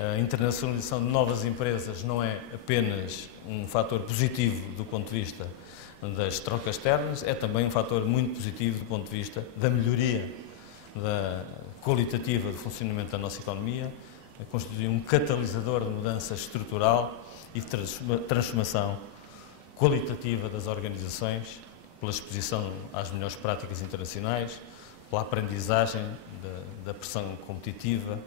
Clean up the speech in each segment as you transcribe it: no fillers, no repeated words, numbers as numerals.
A internacionalização de novas empresas não é apenas um fator positivo do ponto de vista das trocas externas, é também um fator muito positivo do ponto de vista da melhoria qualitativa do funcionamento da nossa economia, constitui um catalisador de mudança estrutural e de transformação qualitativa das organizações, pela exposição às melhores práticas internacionais, pela aprendizagem da pressão competitiva,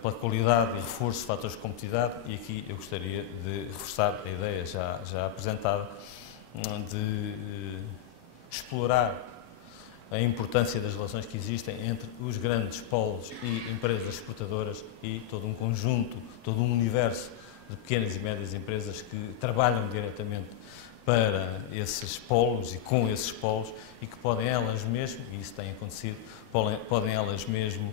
pela qualidade e reforço de fatores de competitividade, e aqui eu gostaria de reforçar a ideia já apresentada de explorar a importância das relações que existem entre os grandes polos e empresas exportadoras e todo um conjunto, todo um universo de pequenas e médias empresas que trabalham diretamente para esses polos e com esses polos e que podem elas mesmo, e isso tem acontecido, podem elas mesmo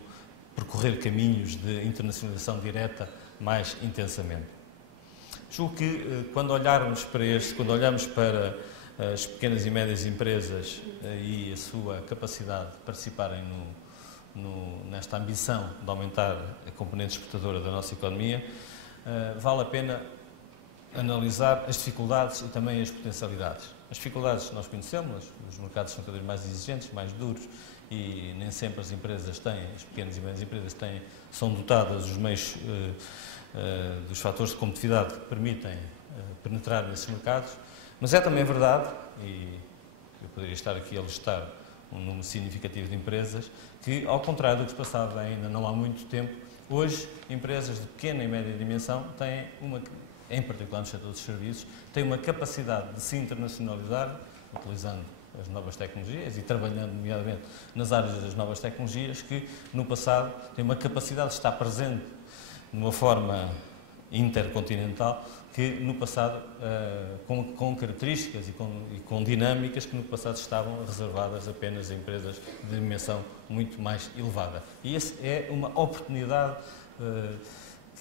percorrer caminhos de internacionalização direta mais intensamente. Julgo que quando olharmos para as pequenas e médias empresas e a sua capacidade de participarem nesta ambição de aumentar a componente exportadora da nossa economia, vale a pena analisar as dificuldades e também as potencialidades. As dificuldades nós conhecemos, os mercados são cada vez mais exigentes, mais duros, e nem sempre as empresas as pequenas e médias empresas são dotadas dos meios, dos fatores de competitividade que permitem penetrar nesses mercados, mas é também verdade, e eu poderia estar aqui a listar um número significativo de empresas, que, ao contrário do que se passava ainda não há muito tempo, hoje empresas de pequena e média dimensão têm em particular no setor dos serviços, têm uma capacidade de se internacionalizar, utilizando as novas tecnologias e trabalhando, nomeadamente, nas áreas das novas tecnologias, que no passado têm uma capacidade de estar presente de uma forma intercontinental, que no passado, com características e com dinâmicas que no passado estavam reservadas apenas a empresas de dimensão muito mais elevada. E essa é uma oportunidade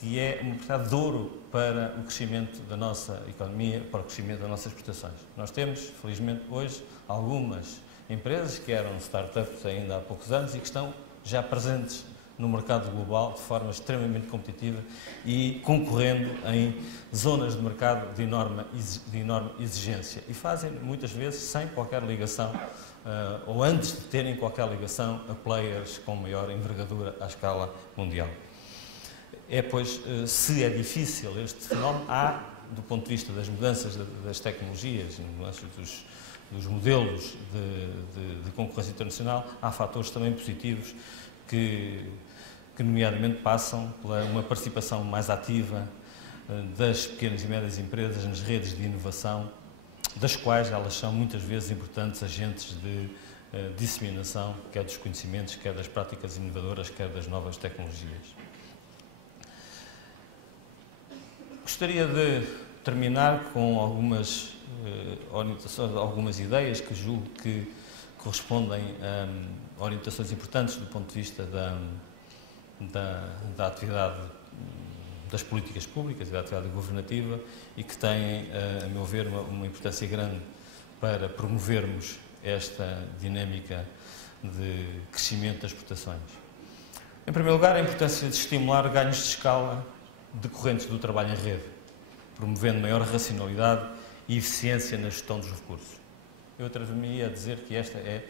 que é uma oportunidade de ouro para o crescimento da nossa economia, para o crescimento das nossas exportações. Nós temos, felizmente, hoje, algumas empresas que eram startups ainda há poucos anos e que estão já presentes no mercado global de forma extremamente competitiva e concorrendo em zonas de mercado de enorme exigência. E fazem, muitas vezes, sem qualquer ligação, ou antes de terem qualquer ligação a players com maior envergadura à escala mundial. Pois, se é difícil este fenómeno, do ponto de vista das mudanças das tecnologias, mudanças dos modelos de concorrência internacional, há fatores também positivos que nomeadamente passam pela uma participação mais ativa das pequenas e médias empresas nas redes de inovação, das quais elas são muitas vezes importantes agentes de disseminação, quer dos conhecimentos, quer das práticas inovadoras, quer das novas tecnologias. Gostaria de terminar com algumas ideias que julgo que correspondem a orientações importantes do ponto de vista da atividade das políticas públicas e da atividade governativa e que têm, a meu ver, uma importância grande para promovermos esta dinâmica de crescimento das exportações. Em primeiro lugar, a importância de estimular ganhos de escala decorrentes do trabalho em rede, promovendo maior racionalidade e eficiência na gestão dos recursos. Eu atrevo-me a dizer que esta é,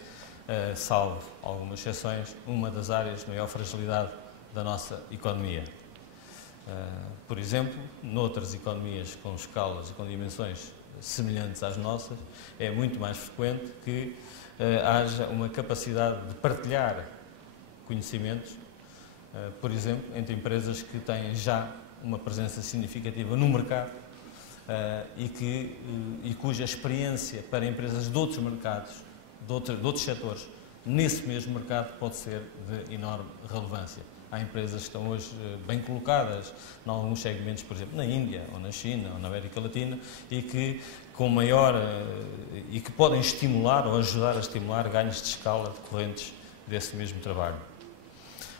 salvo algumas exceções, uma das áreas de maior fragilidade da nossa economia. Por exemplo, noutras economias com escalas e com dimensões semelhantes às nossas, é muito mais frequente que haja uma capacidade de partilhar conhecimentos, por exemplo, entre empresas que têm já uma presença significativa no mercado e cuja experiência para empresas de outros mercados, de outros setores, nesse mesmo mercado pode ser de enorme relevância. Há empresas que estão hoje bem colocadas em alguns segmentos, por exemplo, na Índia, ou na China, ou na América Latina, e que podem estimular ou ajudar a estimular ganhos de escala decorrentes desse mesmo trabalho.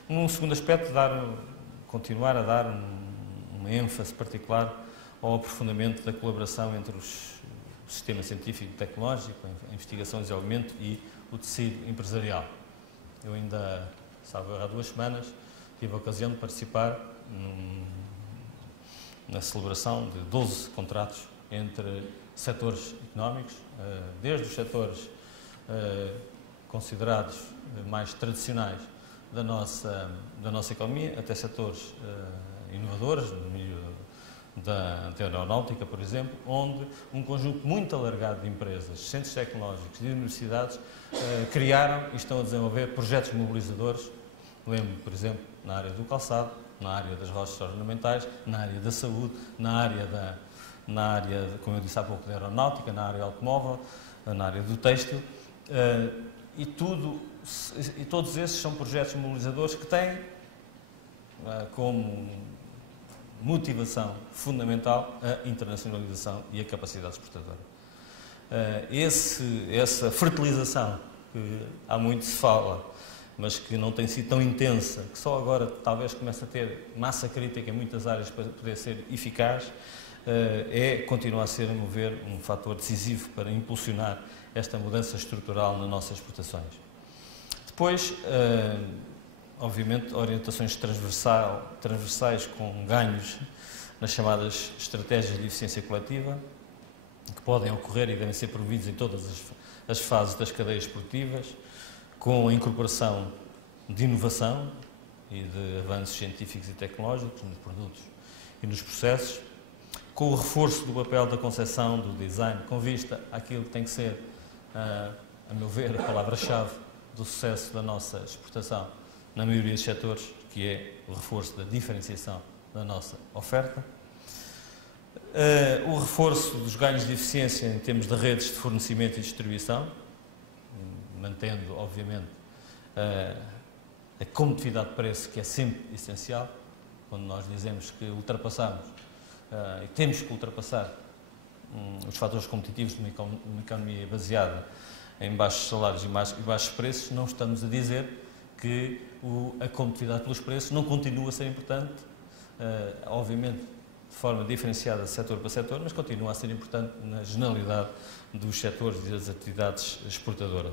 Um segundo aspecto, continuar a dar uma ênfase particular ao aprofundamento da colaboração entre o sistema científico e tecnológico, a investigação e desenvolvimento e o tecido empresarial. Eu ainda, há 2 semanas, tive a ocasião de participar na celebração de 12 contratos entre setores económicos, desde os setores considerados mais tradicionais da nossa economia, até setores inovadores, no meio da aeronáutica, por exemplo, onde um conjunto muito alargado de empresas, centros tecnológicos e universidades criaram e estão a desenvolver projetos mobilizadores. Lembro, por exemplo, na área do calçado, na área das rochas ornamentais, na área da saúde, na área, como eu disse há pouco, da aeronáutica, na área automóvel, na área do têxtil, e todos esses são projetos mobilizadores que têm como motivação fundamental a internacionalização e a capacidade exportadora. Essa fertilização que há muito se fala, mas que não tem sido tão intensa, que só agora talvez comece a ter massa crítica em muitas áreas para poder ser eficaz, continua a ser, a meu ver, um fator decisivo para impulsionar esta mudança estrutural nas nossas exportações. Depois, obviamente, orientações transversais com ganhos nas chamadas estratégias de eficiência coletiva, que podem ocorrer e devem ser promovidos em todas as fases das cadeias produtivas, com a incorporação de inovação e de avanços científicos e tecnológicos nos produtos e nos processos, com o reforço do papel da concepção, do design, com vista àquilo que tem que ser, a meu ver, a palavra-chave do sucesso da nossa exportação na maioria dos setores, que é o reforço da diferenciação da nossa oferta. O reforço dos ganhos de eficiência em termos de redes de fornecimento e distribuição, mantendo, obviamente, a competitividade de preço, que é sempre essencial, quando nós dizemos que ultrapassamos e temos que ultrapassar os fatores competitivos de uma economia baseada em baixos salários e baixos preços, não estamos a dizer que a competitividade pelos preços não continua a ser importante, obviamente de forma diferenciada de setor para setor, mas continua a ser importante na generalidade dos setores e das atividades exportadoras.